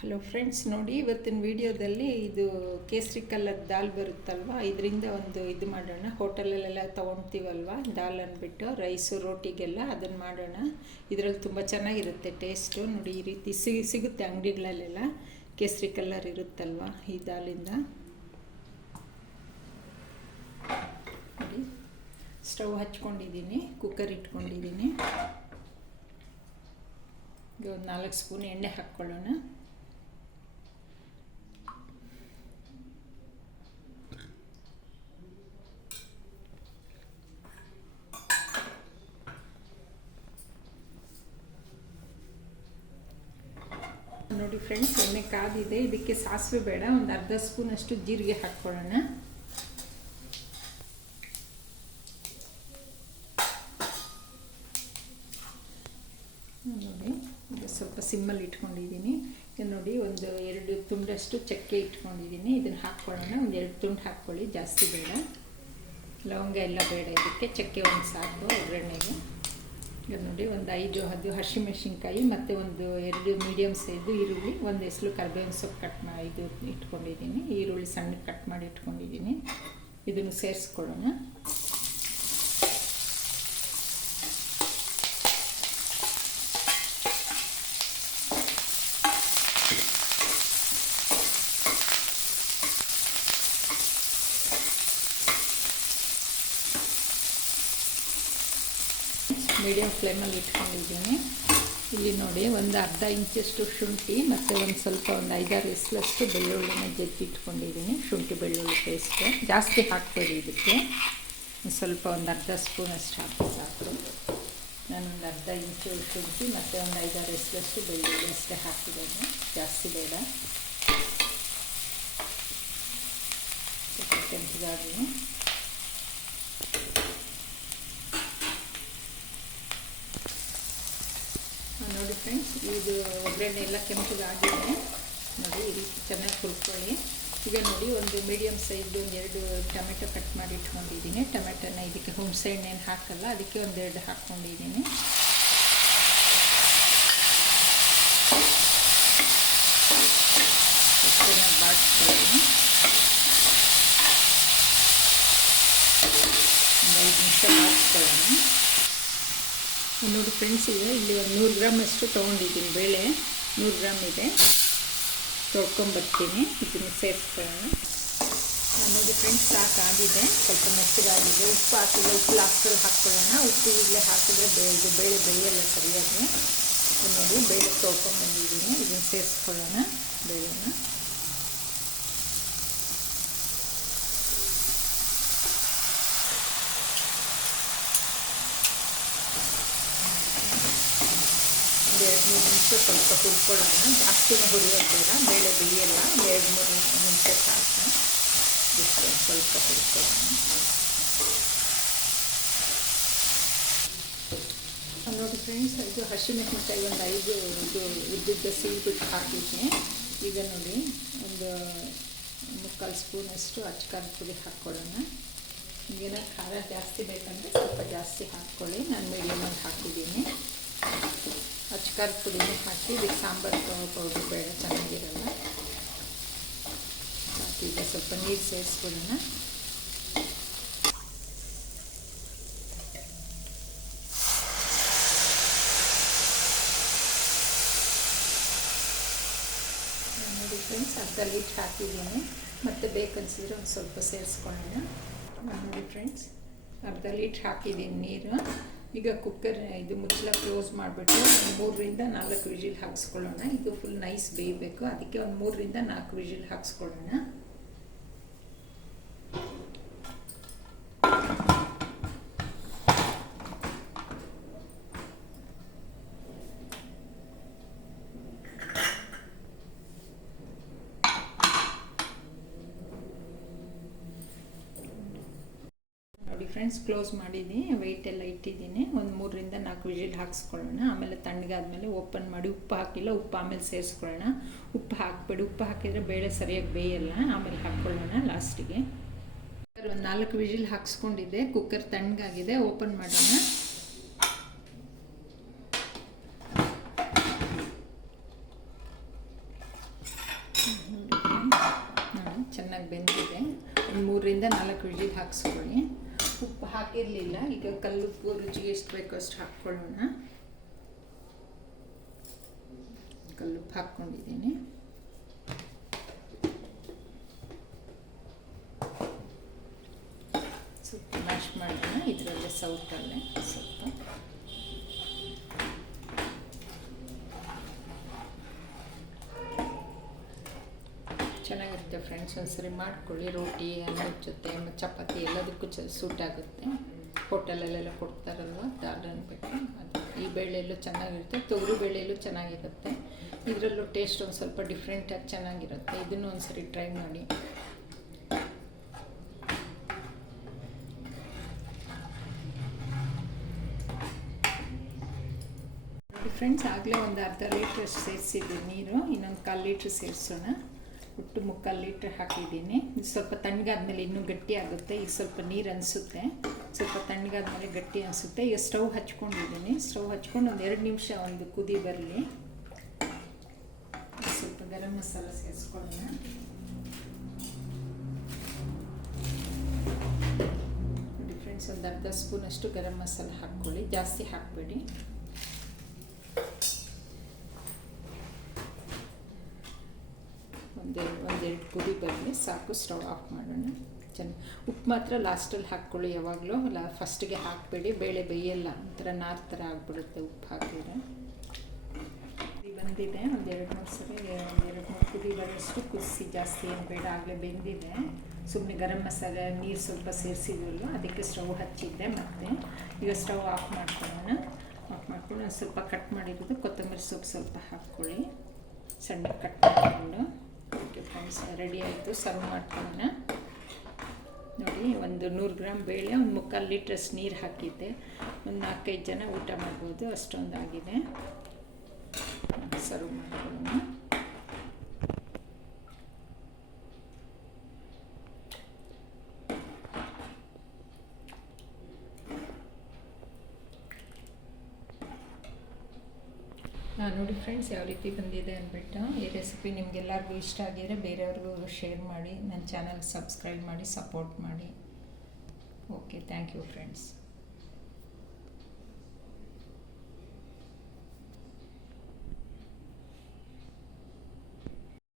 Hello friends ನೋಡಿ ಇವತ್ತಿನ ವಿಡಿಯೋದಲ್ಲಿ ಇದು ಕೇಸರಿ ಕಲರ್ ದಾಲ್ ಬರುತ್ತಲ್ವ? ಇದರಿಂದ ಒಂದು ಇದು ಮಾಡೋಣ. ಹೋಟೆಲಲ್ಲೆಲ್ಲ ತೊಗೊಳ್ತೀವಲ್ವ? ದಾಲ್ ಅಂದ್ಬಿಟ್ಟು ರೈಸು, ರೋಟಿಗೆಲ್ಲ ಅದನ್ನು ಮಾಡೋಣ. ಇದರಲ್ಲಿ ತುಂಬ ಚೆನ್ನಾಗಿರುತ್ತೆ ಟೇಸ್ಟು ನೋಡಿ ಈ ರೀತಿ ಸಿಗಿ ಸಿಗುತ್ತೆ ಅಂಗಡಿಗಳಲ್ಲೆಲ್ಲ ಕೇಸರಿ ಕಲರ್ ಇರುತ್ತಲ್ವ ಈ ದಾಲಿಂದ? ನೋಡಿ, ಸ್ಟವ್ ಹಚ್ಕೊಂಡಿದ್ದೀನಿ, ಕುಕ್ಕರ್ ಇಟ್ಕೊಂಡಿದ್ದೀನಿ. ಈಗ ಒಂದು ನಾಲ್ಕು ಸ್ಪೂನ್ ಎಣ್ಣೆ ಹಾಕ್ಕೊಳ್ಳೋಣ. ನೋಡಿ ಫ್ರೆಂಡ್ಸ್ ಎಣ್ಣೆ ಕಾದಿದೆ. ಇದಕ್ಕೆ ಸಾಸಿವೆ ಬೇಡ. ಒಂದು ಅರ್ಧ ಸ್ಪೂನ್ ಅಷ್ಟು ಜೀರಿಗೆ ಹಾಕ್ಕೊಳ್ಳೋಣ. ನೋಡಿ ಇದು ಸ್ವಲ್ಪ ಸಿಮ್ಮಲ್ಲಿ ಇಟ್ಕೊಂಡಿದ್ದೀನಿ. ನೋಡಿ, ಒಂದು ಎರಡು ತುಂಡಷ್ಟು ಚಕ್ಕೆ ಇಟ್ಕೊಂಡಿದ್ದೀನಿ. ಇದನ್ನು ಹಾಕ್ಕೊಳ್ಳೋಣ. ಒಂದು ಎರಡು ತುಂಡು ಹಾಕ್ಕೊಳ್ಳಿ. ಜಾಸ್ತಿ ಬೇಡ. ಲವಂಗ ಎಲ್ಲ ಬೇಡ ಇದಕ್ಕೆ. ಚಕ್ಕೆ ಒಂದು ಸಾಕು, ಒಗ್ಗರಣೆಗೆ. ಈಗ ನೋಡಿ, ಒಂದು ಐದು, ಅದು ಹಸಿಮೆಣ್ಸಿನ್ಕಾಯಿ ಮತ್ತು ಒಂದು ಎರಡು ಮೀಡಿಯಮ್ ಸೈಜು ಈರುಳ್ಳಿ, ಒಂದು ಹೆಸರು ಕರ್ಬೇವಿನ ಸೊಪ್ಪು ಕಟ್ ಮಾ, ಇದು ಇಟ್ಕೊಂಡಿದ್ದೀನಿ. ಈರುಳ್ಳಿ ಸಣ್ಣ ಕಟ್ ಮಾಡಿ ಇಟ್ಕೊಂಡಿದ್ದೀನಿ. ಇದನ್ನು ಸೇರಿಸ್ಕೊಳ್ಳೋಣ. ಮೀಡಿಯಮ್ ಫ್ಲೇಮಲ್ಲಿ ಇಟ್ಕೊಂಡಿದ್ದೀನಿ. ಇಲ್ಲಿ ನೋಡಿ ಒಂದು ಅರ್ಧ ಇಂಚಷ್ಟು ಶುಂಠಿ ಮತ್ತು ಒಂದು ಸ್ವಲ್ಪ ಒಂದು ಐದಾರು ಎಸ್ಲಷ್ಟು ಬೆಳ್ಳುಳ್ಳಿನ ಜಜ್ಜಿ ಇಟ್ಕೊಂಡಿದ್ದೀನಿ ಶುಂಠಿ, ಬೆಳ್ಳುಳ್ಳಿ ಪೇಸ್ಟ್ ಜಾಸ್ತಿ ಹಾಕ್ಬೇಡಿ ಇದಕ್ಕೆ. ಸ್ವಲ್ಪ ಒಂದು ಅರ್ಧ ಸ್ಪೂನ್ ಅಷ್ಟು ಹಾಕಿ ಸಾಕು. ನಾನೊಂದು ಅರ್ಧ ಇಂಚು ಶುಂಠಿ ಮತ್ತು ಒಂದು ಐದಾರು ಎಸ್ಲಷ್ಟು ಬೆಳ್ಳುಳ್ಳಿ ಅಷ್ಟೇ ಹಾಕಿದ್ದೇನೆ. ಜಾಸ್ತಿ ಬೇಡ. ಸ್ವಲ್ಪ ನೋಡಿ ಫ್ರೆಂಡ್ಸ್ ಇದು ಒಗ್ಗರಣೆ ಎಲ್ಲ ಆಗಿದೆ. ನೋಡಿ, ಈ ಚೆನ್ನಾಗಿ ಹುರ್ಕೊಳ್ಳಿ. ಈಗ ನೋಡಿ, ಒಂದು ಮೀಡಿಯಮ್ ಸೈಜ್ ಒಂದು ಎರಡು ಟೊಮೆಟೊ ಕಟ್ ಮಾಡಿ ಇಟ್ಕೊಂಡಿದ್ದೀನಿ. ಟೊಮೆಟೊನ ಇದಕ್ಕೆ ಹುಣಸೆ ಹಣ್ಣೇನು ಹಾಕಲ್ಲ, ಅದಕ್ಕೆ ಒಂದೆರಡು ಹಾಕ್ಕೊಂಡಿದ್ದೀನಿ ಚೆನ್ನಾಗಿ ಬಾಡಿಸ್ಕೊಳ್ಳಿ ಒಂದು ಐದು ನಿಮಿಷ ಬಾಡಿಸ್ಕೊಳ್ಳೋಣ ನೋಡಿ ಫ್ರೆಂಡ್ಸ್ ಇದೆ. ಇಲ್ಲಿ ಒಂದು ನೂರು ಗ್ರಾಮ್ ಅಷ್ಟು ತೊಗೊಂಡಿದ್ದೀನಿ ಬೇಳೆ. ನೂರು ಗ್ರಾಮ್ ಇದೆ. ತೊಳ್ಕೊಂಬರ್ತೀನಿ. ಇದನ್ನು ಸೇರಿಸ್ಕೊಳ್ಳೋಣ ನೋಡಿ ಫ್ರೆಂಡ್ಸ್ ಸಾಕಾಗಿದೆ. ಸ್ವಲ್ಪ ಮೆತ್ತಗಾಗಿದೆ. ಉಪ್ಪು ಹಾಕಿಲ್ಲ ಉಪ್ಪು ಲಾಸ್ಟಲ್ಲಿ ಹಾಕ್ಕೊಳ್ಳೋಣ. ಉಪ್ಪು ಈಗಲೇ ಹಾಕಿದ್ರೆ ಬೇಳೆ ಬೇಳೆ ಬೇಯಲ್ಲ ಸರಿಯಾಗಿ. ನೋಡಿ, ಬೇಳೆ ತೊಳ್ಕೊಂಬಂದಿದ್ದೀನಿ. ಇದನ್ನು ಸೇರಿಸ್ಕೊಳ್ಳೋಣ ಒಂದು ಎರಡು ಮೂರು ನಿಮಿಷ ಸ್ವಲ್ಪ ಹುರ್ಕೊಳ್ಳೋಣ ಜಾಸ್ತಿನೇ ಹುರಿಯೋದು ಬೇಡ ಬೇಳೆ ಬೇಯಲ್ಲ. ಒಂದು ಎರಡು ಮೂರು ನಿಮಿಷ ಸಾಕು. ಇಷ್ಟು ಸ್ವಲ್ಪ ಹುರ್ಕೊಳ್ಳೋಣ ನೋಡಿ ಫ್ರೆಂಡ್ಸ್ ಇದು ಹಸಿಮೆಣಸಿನಕಾಯಿ ಒಂದು ಐದು ಇದು ಉದ್ದುದ್ದ ಸೀಳ್ಬಿಟ್ಟು ಹಾಕಿದ್ದೆ. ಈಗ ನೋಡಿ ಒಂದು ಮುಕ್ಕಾಲು ಸ್ಪೂನಷ್ಟು ಅಚ್ಚಕಾಲ ಪುಡಿ ಹಾಕ್ಕೊಳ್ಳೋಣ. ಈಗೇನೋ ಖಾರ ಜಾಸ್ತಿ ಬೇಕಂದರೆ ಸ್ವಲ್ಪ ಜಾಸ್ತಿ ಹಾಕ್ಕೊಳ್ಳಿ. ನಾನು ಮೀಡಿಯಮಲ್ಲಿ ಹಾಕಿದ್ದೀನಿ. ಅಚ್ಕಾರದ ಪುಡಿ ಹಾಕಿ, ಇದಕ್ಕೆ ಸಾಂಬಾರು ಪೌಡ್ರ್ ಬೇಡ, ಚೆನ್ನಾಗಿರಲ್ಲ. ಈಗ ಸ್ವಲ್ಪ ನೀರು ಸೇರಿಸ್ಬಿಡೋಣ ನೋಡಿ ಫ್ರೆಂಡ್ಸ್ ಅರ್ಧ ಲೀಟ್ರ್ ಹಾಕಿದ್ದೀನಿ. ಮತ್ತೆ ಬೇಕನ್ಸಿದ್ರೆ ಒಂದು ಸ್ವಲ್ಪ ಸೇರಿಸ್ಕೊಳ್ಳೋಣ. ನೋಡಿ ಫ್ರೆಂಡ್ಸ್ ಅರ್ಧ ಲೀಟ್ರ್ ಹಾಕಿದ್ದೀನಿ ನೀರು. ಈಗ ಕುಕ್ಕರ್ ಇದು ಮುಚ್ಚಳ ಕ್ಲೋಸ್ ಮಾಡಿಬಿಟ್ಟು ಮೂರರಿಂದ ನಾಲ್ಕು ವಿಜಿಲ್ ಹಾಕ್ಸ್ಕೊಳ್ಳೋಣ. ಇದು ಫುಲ್ ನೈಸ್ ಬೇಯಬೇಕು. ಅದಕ್ಕೆ ಒಂದು ಮೂರರಿಂದ ನಾಲ್ಕು ವಿಜಿಲ್ ಹಾಕ್ಸ್ಕೊಳ್ಳೋಣ. ನೋಡಿ ಫ್ರೆಂಡ್ಸ್ ಕ್ಲೋಸ್ ಮಾಡಿದ್ದೀನಿ ವೆಯ್ಟ್ ಎಲ್ಲ ಇಟ್ಟಿದ್ದೀನಿ. ಒಂದು ಮೂರರಿಂದ ನಾಲ್ಕು ವಿಜಿಲ್ ಹಾಕ್ಸ್ಕೊಳ್ಳೋಣ. ಆಮೇಲೆ ತಣ್ಣಗಾದ್ಮೇಲೆ ಓಪನ್ ಮಾಡಿ ಉಪ್ಪು ಹಾಕಿಲ್ಲ, ಉಪ್ಪು ಆಮೇಲೆ ಸೇರಿಸ್ಕೊಳ್ಳೋಣ. ಉಪ್ಪು ಹಾಕ್ಬೇಡಿ. ಉಪ್ಪು ಹಾಕಿದರೆ ಬೇಳೆ ಸರಿಯಾಗಿ ಬೇಯಲ್ಲ, ಆಮೇಲೆ ಹಾಕ್ಕೊಳ್ಳೋಣ ಲಾಸ್ಟಿಗೆ. ಸರ್ ಒಂದು ನಾಲ್ಕು ವಿಜಿಲ್ ಹಾಕ್ಸ್ಕೊಂಡಿದ್ದೆ. ಕುಕ್ಕರ್ ತಣ್ಣಗಾಗಿದೆ. ಓಪನ್ ಮಾಡೋಣ. ಚೆನ್ನಾಗಿ ಬೆಂದಿದೆ. ಒಂದು ಮೂರರಿಂದ ನಾಲ್ಕು ವಿಜಿಲ್ ಹಾಕ್ಸ್ಕೊಳ್ಳಿ. ಉಪ್ಪು ಹಾಕಿರಲಿಲ್ಲ. ಈಗ ಕಲ್ಲುಪ್ಪು ರುಚಿಗೆ ಎಷ್ಟು ಬೇಕೋ ಅಷ್ಟು ಹಾಕ್ಕೊಳ್ಳೋಣ. ಕಲ್ಲುಪ್ಪು ಹಾಕ್ಕೊಂಡಿದ್ದೀನಿ. ಸ್ವಲ್ಪ ಮ್ಯಾಶ್ ಮಾಡೋಣ. ಇದರಲ್ಲೇ ಸೌಟಲ್ಲೇ ಸ್ವಲ್ಪ. ಒಂದ್ಸರಿ ಮಾಡ್ಕೊಳ್ಳಿ. ರೋಟಿ, ಅನ್ನ ಜೊತೆ ಮತ್ತು ಚಪಾತಿ ಎಲ್ಲದಕ್ಕೂ ಚ ಸೂಟ್ ಆಗುತ್ತೆ. ಹೋಟೆಲಲ್ಲೆಲ್ಲ ಕೊಡ್ತಾರಲ್ವ? ದಾಲ್ ಅನ್ಬಿಟ್ಟು ಅದು. ಈ ಬೇಳೆಯಲ್ಲೂ ಚೆನ್ನಾಗಿರುತ್ತೆ. ತೊಗರಿ ಬೇಳೆಯಲ್ಲೂ ಚೆನ್ನಾಗಿರುತ್ತೆ. ಇದರಲ್ಲೂ ಟೇಸ್ಟ್ ಒಂದು ಸ್ವಲ್ಪ ಡಿಫ್ರೆಂಟಾಗಿ ಚೆನ್ನಾಗಿರುತ್ತೆ. ಇದನ್ನು ಒಂದ್ಸರಿ ಟ್ರೈ ಮಾಡಿ. ಫ್ರೆಂಡ್ಸ್ ಆಗಲೇ ಒಂದು ಅರ್ಧ ಲೀಟ್ರ್ ಸೇರಿಸಿದ್ವಿ ನೀರು ಇನ್ನೊಂದು ಕಾಲು ಲೀಟ್ರ್ ಸೇರಿಸೋಣ. ಒಟ್ಟು ಮುಕ್ಕಾಲು ಲೀಟ್ರ್ ಹಾಕಿದ್ದೀನಿ. ಸ್ವಲ್ಪ ತಣ್ಣಗಾದ್ಮೇಲೆ ಇನ್ನೂ ಗಟ್ಟಿ ಆಗುತ್ತೆ. ಈಗ ಸ್ವಲ್ಪ ನೀರು ಅನಿಸುತ್ತೆ. ಸ್ವಲ್ಪ ತಣ್ಣಗಾದ್ಮೇಲೆ ಗಟ್ಟಿ ಅನಿಸುತ್ತೆ. ಈಗ ಸ್ಟವ್ ಹಚ್ಕೊಂಡಿದ್ದೀನಿ. ಸ್ಟವ್ ಹಚ್ಕೊಂಡು ಒಂದು ಎರಡು ನಿಮಿಷ ಒಂದು ಕುದಿ ಬರಲಿ. ಸ್ವಲ್ಪ ಗರಂ ಮಸಾಲ ಸೇರಿಸ್ಕೊಳ್ಳೋಣ. ಡಿಫ್ರೆನ್ಸ್ ಒಂದು ಅರ್ಧ ಸ್ಪೂನಷ್ಟು ಗರಂ ಮಸಾಲ ಹಾಕ್ಕೊಳ್ಳಿ. ಜಾಸ್ತಿ ಹಾಕಬೇಡಿ. ಒಂದೆರಡು ಕುದಿ ಬರಲಿ ಸಾಕು ಸ್ಟವ್ ಆಫ್ ಮಾಡೋಣ. ಚೆನ್ನಾಗಿ. ಉಪ್ಪು ಮಾತ್ರ ಲಾಸ್ಟಲ್ಲಿ ಹಾಕ್ಕೊಳ್ಳಿ ಯಾವಾಗಲೂ. ಲಾ, ಫಸ್ಟಿಗೆ ಹಾಕಬೇಡಿ. ಬೇಳೆ ಬೇಯಲ್ಲ, ಒಂಥರ ನಾರು ಥರ ಆಗಿಬಿಡುತ್ತೆ ಉಪ್ಪು ಹಾಕಿದ್ರೆ. ಕುದಿ ಬಂದಿದೆ. ಒಂದೆರಡು ಮೂರು ಸರಿ, ಒಂದೆರಡು ಮೂರು ಕುದಿ ಬರೋಷ್ಟು ಕುದಿಸಿ, ಜಾಸ್ತಿ ಏನು ಬೇಡ, ಆಗಲೇ ಬೆಂದಿದೆ. ಸುಮ್ಮನೆ ಗರಂ ಮಸಾಲೆ, ನೀರು ಸ್ವಲ್ಪ ಸೇರಿಸಿದ್ವಲ್ಲ ಅದಕ್ಕೆ ಸ್ಟವ್ ಹಚ್ಚಿದ್ದೆ ಮತ್ತೆ. ಈಗ ಸ್ಟವ್ ಆಫ್ ಮಾಡ್ಕೊಳ್ಳೋಣ. ಆಫ್ ಮಾಡ್ಕೊಂಡು ಒಂದು ಸ್ವಲ್ಪ ಕಟ್ ಮಾಡಿರೋದು ಕೊತ್ತಂಬರಿ ಸೊಪ್ಪು ಸ್ವಲ್ಪ ಹಾಕ್ಕೊಳ್ಳಿ. ಸಣ್ಣ ಕಟ್ ಮಾಡಿಕೊಂಡು. ಓಕೆ ಫ್ರೆಂಡ್ಸ್ ರೆಡಿ ಆಯಿತು. ಸರ್ವ್ ಮಾಡ್ಕೊಳ್ಳೋಣ. ನೋಡಿ, ಒಂದು ನೂರು ಗ್ರಾಮ್ ಬೇಳೆ, ಒಂದು ಮುಕ್ಕಾಲು ಲೀಟ್ರಷ್ಟು ನೀರು ಹಾಕಿದ್ದೆ. ಒಂದು ನಾಲ್ಕೈದು ಜನ ಊಟ ಮಾಡ್ಬೋದು. ಅಷ್ಟೊಂದಾಗಿದೆ. ಸರ್ವ್ ಮಾಡ್ಕೊಳ್ಳೋಣ. ನೋಡಿ ಫ್ರೆಂಡ್ಸ್ ಯಾವ ರೀತಿ ಬಂದಿದೆ ಅಂದ್ಬಿಟ್ಟು ಈ ರೆಸಿಪಿ ನಿಮಗೆಲ್ಲರಿಗೂ ಇಷ್ಟ ಆಗಿದ್ರೆ ಬೇರೆಯವ್ರಿಗೂ ಶೇರ್ ಮಾಡಿ ನನ್ನ ಚಾನಲ್ ಸಬ್ಸ್ಕ್ರೈಬ್ ಮಾಡಿ ಸಪೋರ್ಟ್ ಮಾಡಿ. Okay thank you friends